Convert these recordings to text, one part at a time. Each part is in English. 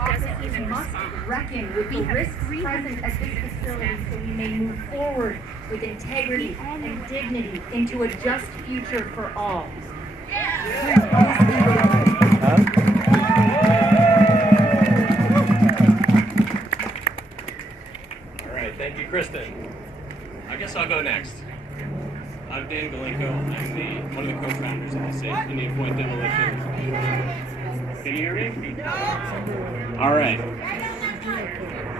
offices must reckon with the risks present at this facility so we may move forward with integrity and dignity into a just future for all. All right, thank you, Kristen. I guess I'll go next. I'm Dan Galenko. I'm one of the co-founders of the Safe Indian Point Demolition. Can you hear me? All right.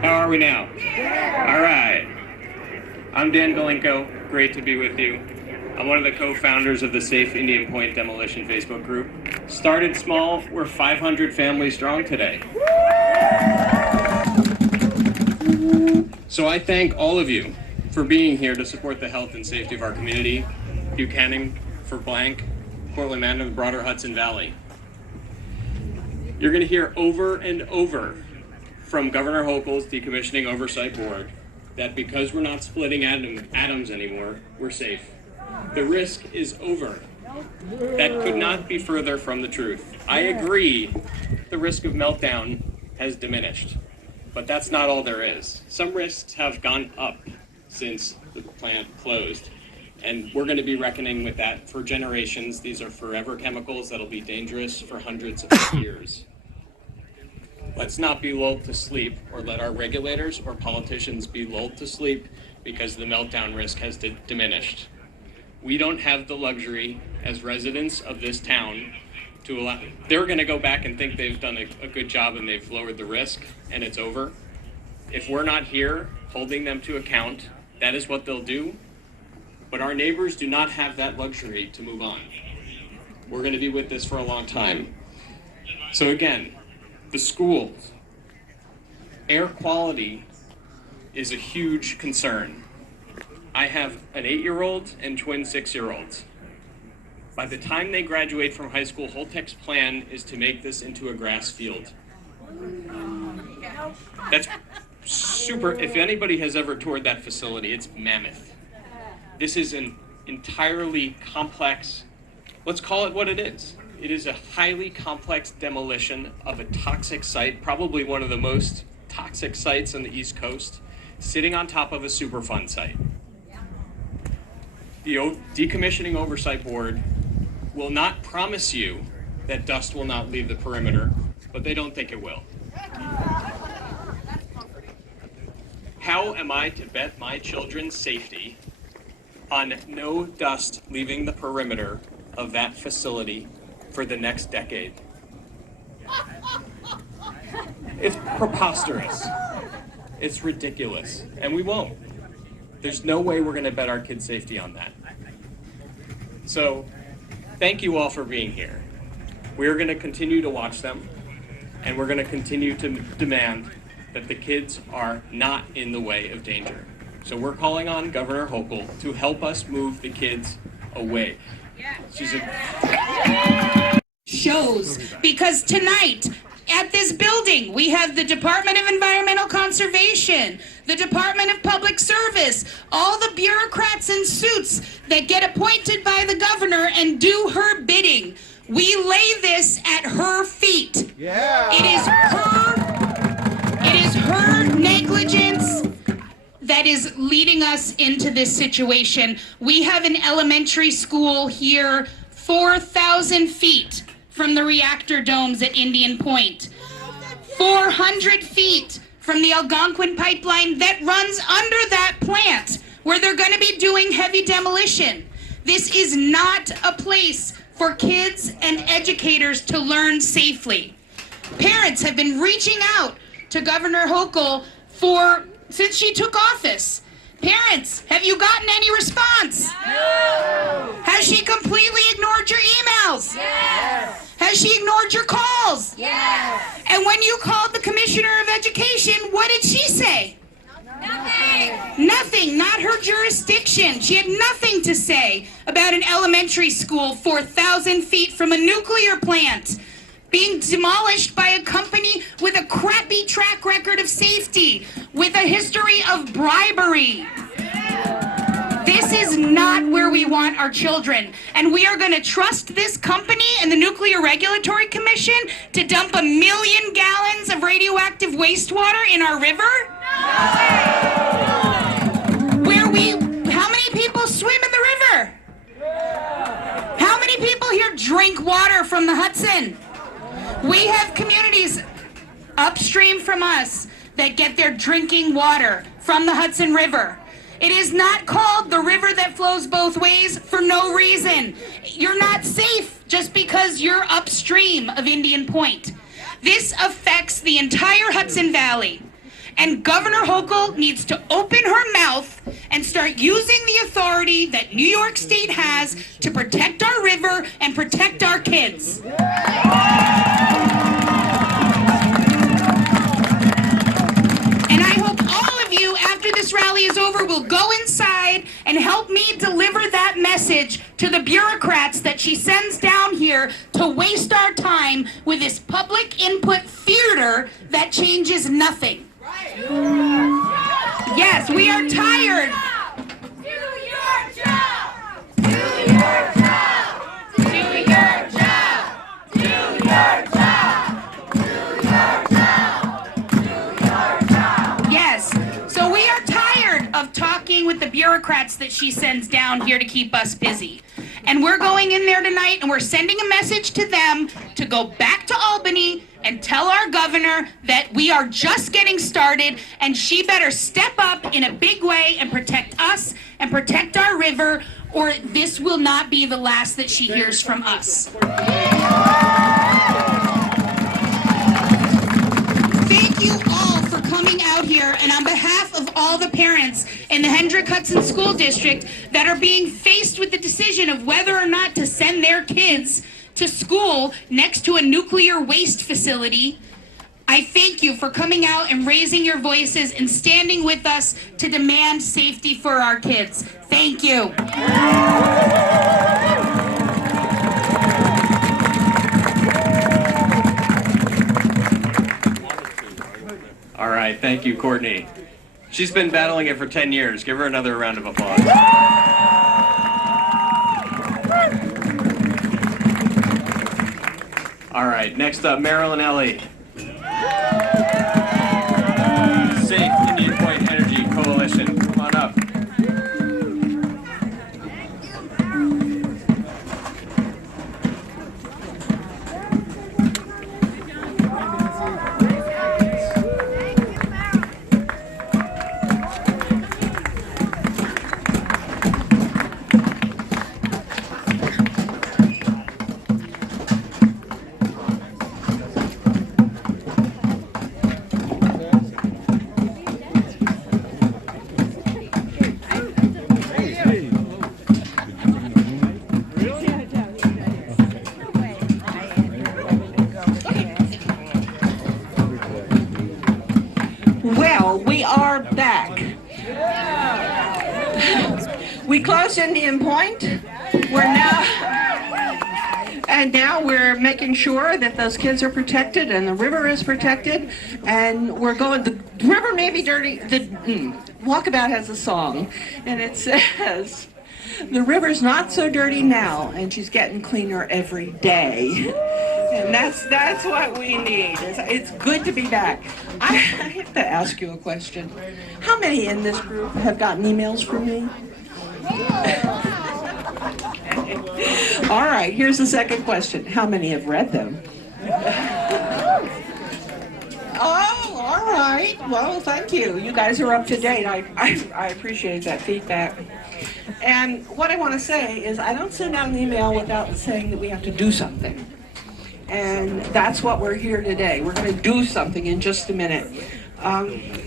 How are we now? All right. I'm Dan Galenko. Great to be with you. I'm one of the co-founders of the Safe Indian Point Demolition Facebook group. Started small. We're 500 families strong today. So I thank all of you for being here to support the health and safety of our community, Buchanan, for blank, Cortlandt, and the broader Hudson Valley. You're going to hear over and over from Governor Hochul's Decommissioning Oversight Board that because we're not splitting atoms anymore, we're safe. The risk is over. That could not be further from the truth. I agree the risk of meltdown has diminished, but that's not all there is. Some risks have gone up since the plant closed, and we're going to be reckoning with that for generations. These are forever chemicals that'll be dangerous for hundreds of years. Let's not be lulled to sleep or let our regulators or politicians be lulled to sleep because the meltdown risk has diminished. We don't have the luxury as residents of this town to allow, they're going to go back and think they've done a good job and they've lowered the risk and it's over. If we're not here holding them to account, that is what they'll do. But our neighbors do not have that luxury to move on. We're going to be with this for a long time. So again, the schools, air quality is a huge concern. I have an 8-year-old and twin 6-year-olds. By the time they graduate from high school, Holtec's plan is to make this into a grass field. That's super. If anybody has ever toured that facility, it's mammoth. This is an entirely complex, let's call it what it is. It is a highly complex demolition of a toxic site, probably one of the most toxic sites on the East Coast, sitting on top of a Superfund site. The Decommissioning Oversight Board will not promise you that dust will not leave the perimeter, but they don't think it will. How am I to bet my children's safety on no dust leaving the perimeter of that facility for the next decade? It's preposterous. It's ridiculous, and we won't. There's no way we're going to bet our kids' safety on that. So, thank you all for being here. We are going to continue to watch them, and we're going to continue to demand that the kids are not in the way of danger. So we're calling on Governor Hochul to help us move the kids away. Shows, because tonight at this building we have the Department of Environmental Conservation, the Department of Public Service, all the bureaucrats in suits that get appointed by the governor and do her bidding. We lay this at her feet. Yeah. It is her negligence that is leading us into this situation. We have an elementary school here 4,000 feet from the reactor domes at Indian Point, 400 feet from the Algonquin pipeline that runs under that plant where they're going to be doing heavy demolition. This is not a place for kids and educators to learn safely. Parents have been reaching out to Governor Hochul since she took office. Parents, have you gotten any response? No. Has she completely ignored your emails? Yes. Has she ignored your calls? Yes. And when you called the Commissioner of Education, what did she say? Nothing. Nothing, not her jurisdiction. She had nothing to say about an elementary school 4,000 feet from a nuclear plant being demolished by a company with a crappy track record of safety, with a history of bribery. This is not where we want our children. And we are going to trust this company and the Nuclear Regulatory Commission to dump 1 million gallons of radioactive wastewater in our river? How many people swim in the river? How many people here drink water from the Hudson? We have communities upstream from us that get their drinking water from the Hudson River. It is not called the river that flows both ways for no reason. You're not safe just because you're upstream of Indian Point. This affects the entire Hudson Valley. And Governor Hochul needs to open her mouth and start using the authority that New York State has to protect our river and protect our kids. And I hope all of you, after this rally is over, will go inside and help me deliver that message to the bureaucrats that she sends down here to waste our time with this public input theater that changes nothing. Yes, we are tired. Do your job! Do your job! Do your job! Do your job! Do your job! Do your job! Yes, so we are tired of talking with the bureaucrats that she sends down here to keep us busy. And we're going in there tonight and we're sending a message to them to go back to Albany and tell our governor that we are just getting started and she better step up in a big way and protect us and protect our river, or this will not be the last that she hears from us. Thank you all for coming out here, and on behalf of all the parents in the Hendrick Hudson School District that are being faced with the decision of whether or not to send their kids to school next to a nuclear waste facility, I thank you for coming out and raising your voices and standing with us to demand safety for our kids. Thank you. All right, thank you, Courtney. She's been battling it for 10 years. Give her another round of applause. All right, next up, Marilyn Ellie. Safe Indian Point Energy Coalition. Come on up. Well, we are back. We closed Indian Point. Now we're making sure that those kids are protected and the river is protected. And we're going, the river may be dirty. Walkabout has a song, and it says, the river's not so dirty now, and she's getting cleaner every day. And that's what we need. It's good to be back. I have to ask you a question. How many in this group have gotten emails from me? All right, here's the second question. How many have read them? Oh, all right. Well, thank you. You guys are up to date. I appreciate that feedback. And what I want to say is I don't send out an email without saying that we have to do something. And that's what we're here today. We're going to do something in just a minute. I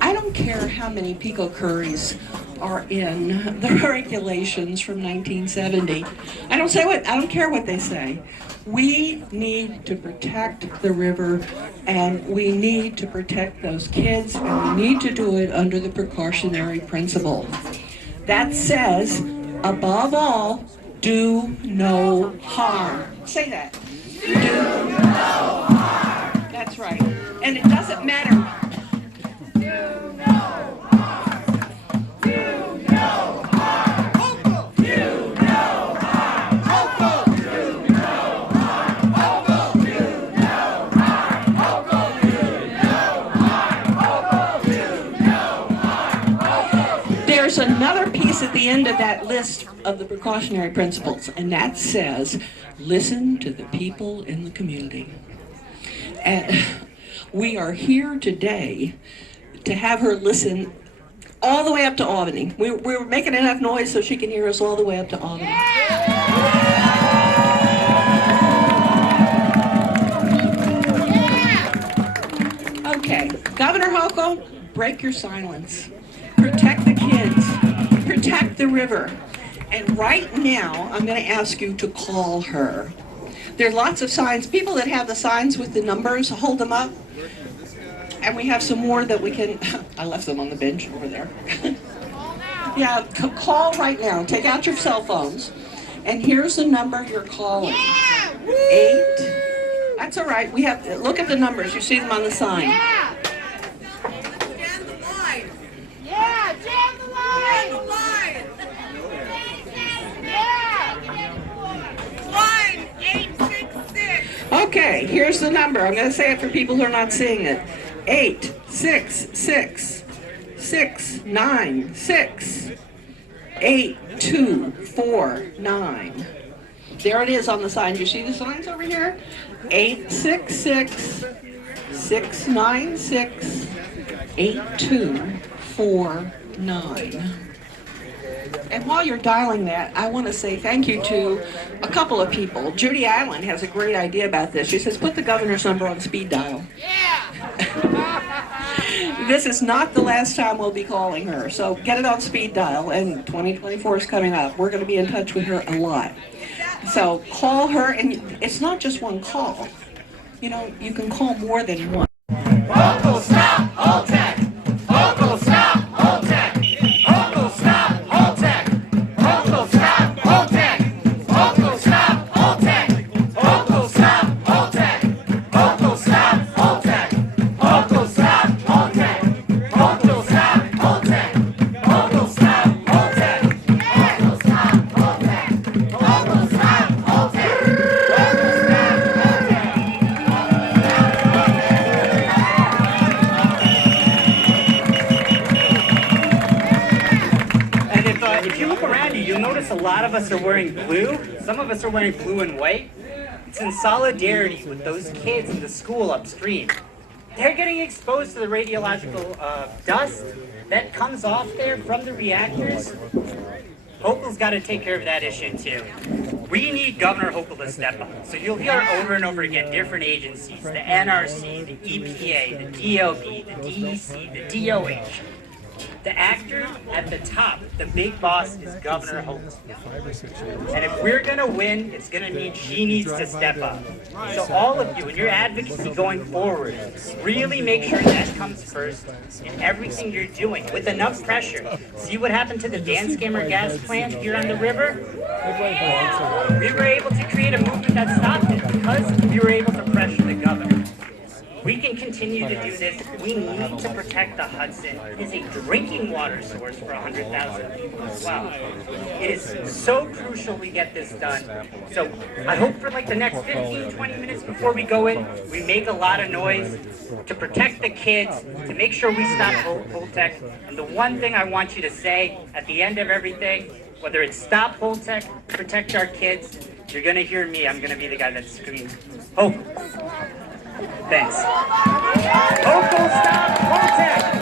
don't care how many picocurries are in the regulations from 1970. I don't care what they say. We need to protect the river, and we need to protect those kids, and we need to do it under the precautionary principle. That says, above all, do no harm. Say that. Do no harm. That's right. And it doesn't matter. Do no harm. Do there's another piece at the end of that list of the precautionary principles, and that says, listen to the people in the community. And we are here today to have her listen all the way up to Albany. We're making enough noise so she can hear us all the way up to Albany. Okay, Governor Hochul, break your silence. Protect the kids. Protect the river. And right now, I'm going to ask you to call her. There are lots of signs. People that have the signs with the numbers, hold them up. And we have some more that we can, I left them on the bench over there. Yeah, call right now. Take out your cell phones. And here's the number you're calling. 8. That's all right. We have, look at the numbers. You see them on the sign. Yeah! Jam the line! Yeah! Jam the line! Jam the line! Yeah! Line 866! Okay, here's the number. I'm going to say it for people who are not seeing it. 866 696 8249. There it is on the sign. You see the signs over here? 866 696 8249. And while you're dialing that, I want to say thank you to a couple of people. Judy Allen has a great idea about this. She says, put the governor's number on speed dial. Yeah! This is not the last time we'll be calling her, so get it on speed dial, and 2024 is coming up. We're going to be in touch with her a lot. So call her, and it's not just one call. You know, you can call more than one. Hochul, stop! Holtec! Hochul, stop! Holtec! Hochul, stop! Holtec! Hochul, stop! Holtec! Hochul, stop! Holtec! Hochul, stop! Holtec! Hochul, stop! Holtec! Hochul, stop! Holtec! Hochul, stop! Holtec! Hochul, stop! Holtec! Hochul, stop! Holtec! Hochul, stop! Holtec! If you look around you, you'll notice a lot of us are wearing blue. Some of us are wearing blue and white. It's in solidarity with those kids in the school upstream. They're getting exposed to the radiological dust that comes off there from the reactors. Hochul's got to take care of that issue too. We need Governor Hochul to step up. So you'll hear over and over again different agencies, the NRC, the EPA, the DOB, the DEC, the DOH. The actor at the top, the big boss, is Governor Hochul. And if we're going to win, it's going to mean she needs to step up. So all of you, in your advocacy going forward, really make sure that comes first in everything you're doing, with enough pressure. See what happened to the Danskammer gas plant here on the river? We were able to create a movement that stopped it because we were able to pressure the governor. We can continue to do this. We need to protect the Hudson. It is a drinking water source for 100,000 people as well. It is so crucial we get this done. So I hope for like the next 15, 20 minutes before we go in, we make a lot of noise to protect the kids, to make sure we stop Holtec. And the one thing I want you to say at the end of everything, whether it's stop Holtec, protect our kids, you're going to hear me. I'm going to be the guy that screams, Hochul. Thanks. Hochul, stop Holtec!